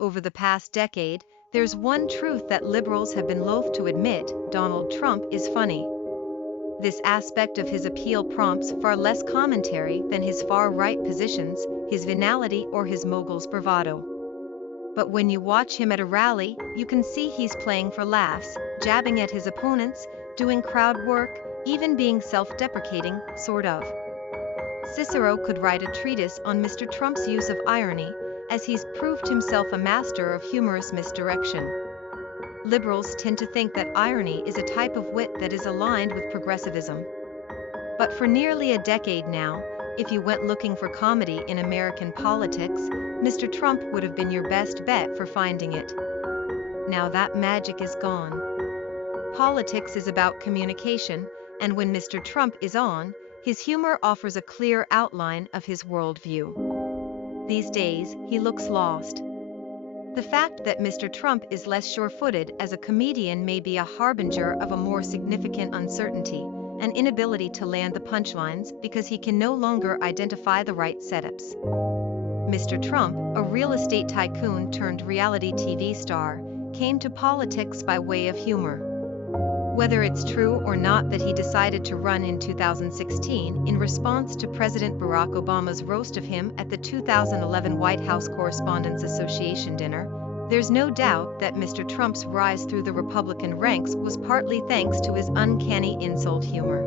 Over the past decade, there's one truth that liberals have been loath to admit: Donald Trump is funny. This aspect of his appeal prompts far less commentary than his far-right positions, his venality or his mogul's bravado. But when you watch him at a rally, you can see he's playing for laughs, jabbing at his opponents, doing crowd work, even being self-deprecating, sort of. Cicero could write a treatise on Mr. Trump's use of irony, as he's proved himself a master of humorous misdirection. Liberals tend to think that irony is a type of wit that is aligned with progressivism. But for nearly a decade now, if you went looking for comedy in American politics, Mr. Trump would have been your best bet for finding it. Now that magic is gone. Politics is about communication, and when Mr. Trump is on, his humor offers a clear outline of his worldview. These days, he looks lost. The fact that Mr. Trump is less sure-footed as a comedian may be a harbinger of a more significant uncertainty, an inability to land the punchlines because he can no longer identify the right setups. Mr. Trump, a real estate tycoon turned reality TV star, came to politics by way of humor. Whether it's true or not that he decided to run in 2016 in response to President Barack Obama's roast of him at the 2011 White House Correspondents' Association dinner, there's no doubt that Mr. Trump's rise through the Republican ranks was partly thanks to his uncanny insult humor.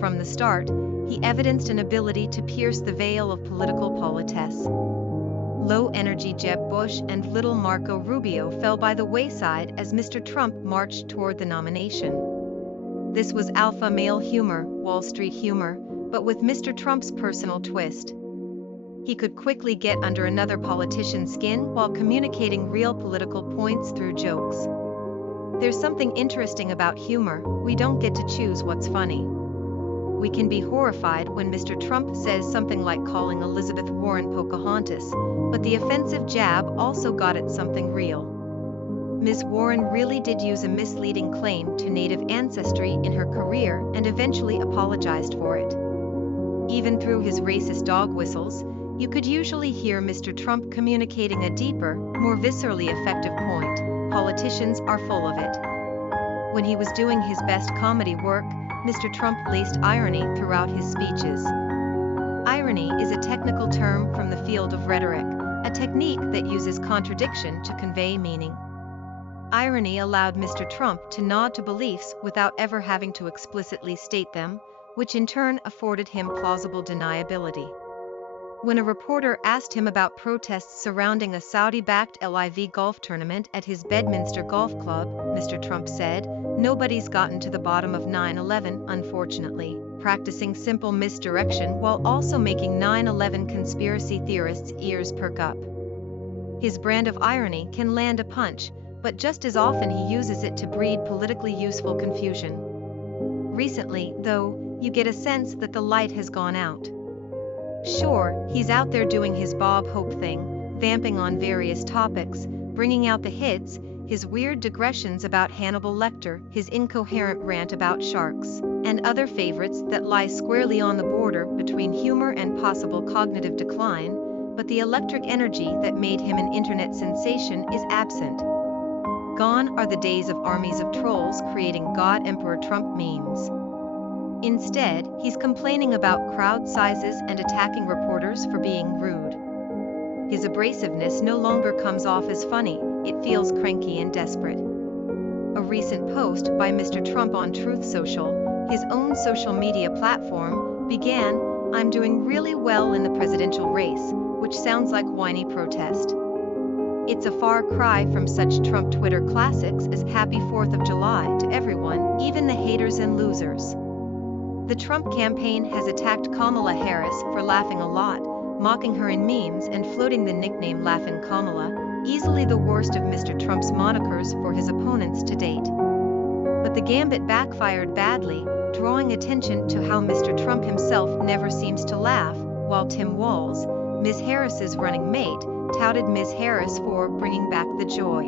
From the start, he evidenced an ability to pierce the veil of political politesse. Low-energy Jeb Bush and little Marco Rubio fell by the wayside as Mr. Trump marched toward the nomination. This was alpha male humor, Wall Street humor, but with Mr. Trump's personal twist. He could quickly get under another politician's skin while communicating real political points through jokes. There's something interesting about humor: we don't get to choose what's funny. We can be horrified when Mr. Trump says something like calling Elizabeth Warren Pocahontas, but the offensive jab also got at something real. Ms. Warren really did use a misleading claim to Native ancestry in her career and eventually apologized for it. Even through his racist dog whistles, you could usually hear Mr. Trump communicating a deeper, more viscerally effective point: politicians are full of it. When he was doing his best comedy work, Mr. Trump laced irony throughout his speeches. Irony is a technical term from the field of rhetoric, a technique that uses contradiction to convey meaning. Irony allowed Mr. Trump to nod to beliefs without ever having to explicitly state them, which in turn afforded him plausible deniability. When a reporter asked him about protests surrounding a Saudi-backed LIV golf tournament at his Bedminster Golf Club, Mr. Trump said, "Nobody's gotten to the bottom of 9/11, unfortunately," practicing simple misdirection while also making 9/11 conspiracy theorists' ears perk up. His brand of irony can land a punch, but just as often he uses it to breed politically useful confusion. Recently, though, you get a sense that the light has gone out. Sure, he's out there doing his Bob Hope thing, vamping on various topics, bringing out the hits, his weird digressions about Hannibal Lecter, his incoherent rant about sharks, and other favorites that lie squarely on the border between humor and possible cognitive decline, but the electric energy that made him an internet sensation is absent. Gone are the days of armies of trolls creating God Emperor Trump memes. Instead, he's complaining about crowd sizes and attacking reporters for being rude. His abrasiveness no longer comes off as funny, it feels cranky and desperate. A recent post by Mr. Trump on Truth Social, his own social media platform, began, "I'm doing really well in the presidential race," which sounds like whiny protest. It's a far cry from such Trump Twitter classics as "Happy 4th of July" to everyone, even the haters and losers. The Trump campaign has attacked Kamala Harris for laughing a lot, mocking her in memes and floating the nickname Laughing Kamala, easily the worst of Mr. Trump's monikers for his opponents to date. But the Gambit backfired badly, drawing attention to how Mr. Trump himself never seems to laugh, while Tim Walz, Ms. Harris's running mate, touted Ms. Harris for bringing back the joy.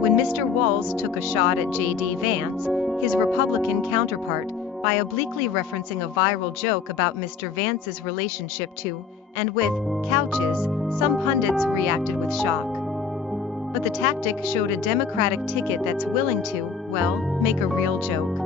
When Mr. Walz took a shot at J.D. Vance, his Republican counterpart, by obliquely referencing a viral joke about Mr. Vance's relationship to, and with, couches, some pundits reacted with shock. But the tactic showed a Democratic ticket that's willing to, well, make a real joke.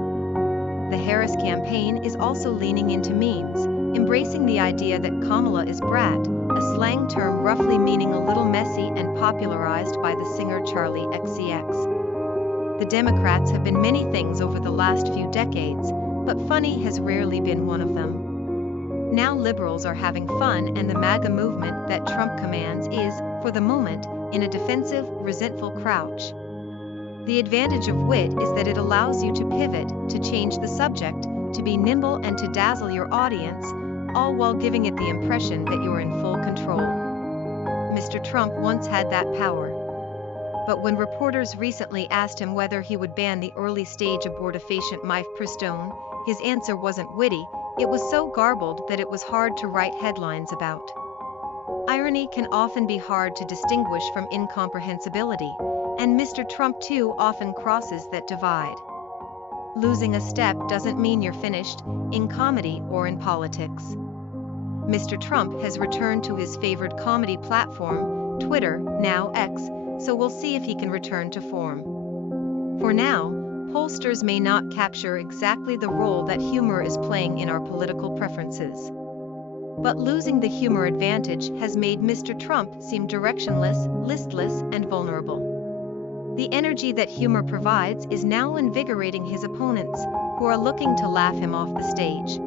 The Harris campaign is also leaning into memes, embracing the idea that Kamala is Brat, a slang term roughly meaning a little messy and popularized by the singer Charlie XCX. The Democrats have been many things over the last few decades, but funny has rarely been one of them. Now liberals are having fun, and the MAGA movement that Trump commands is, for the moment, in a defensive, resentful crouch. The advantage of wit is that it allows you to pivot, to change the subject, to be nimble and to dazzle your audience, all while giving it the impression that you're in full control. Mr. Trump once had that power. But when reporters recently asked him whether he would ban the early-stage abortifacient mifepristone, his answer wasn't witty, it was so garbled that it was hard to write headlines about. Irony can often be hard to distinguish from incomprehensibility, and Mr. Trump too often crosses that divide. Losing a step doesn't mean you're finished, in comedy or in politics. Mr. Trump has returned to his favored comedy platform, Twitter, now X, so we'll see if he can return to form. For now, pollsters may not capture exactly the role that humor is playing in our political preferences. But losing the humor advantage has made Mr. Trump seem directionless, listless, and vulnerable. The energy that humor provides is now invigorating his opponents, who are looking to laugh him off the stage.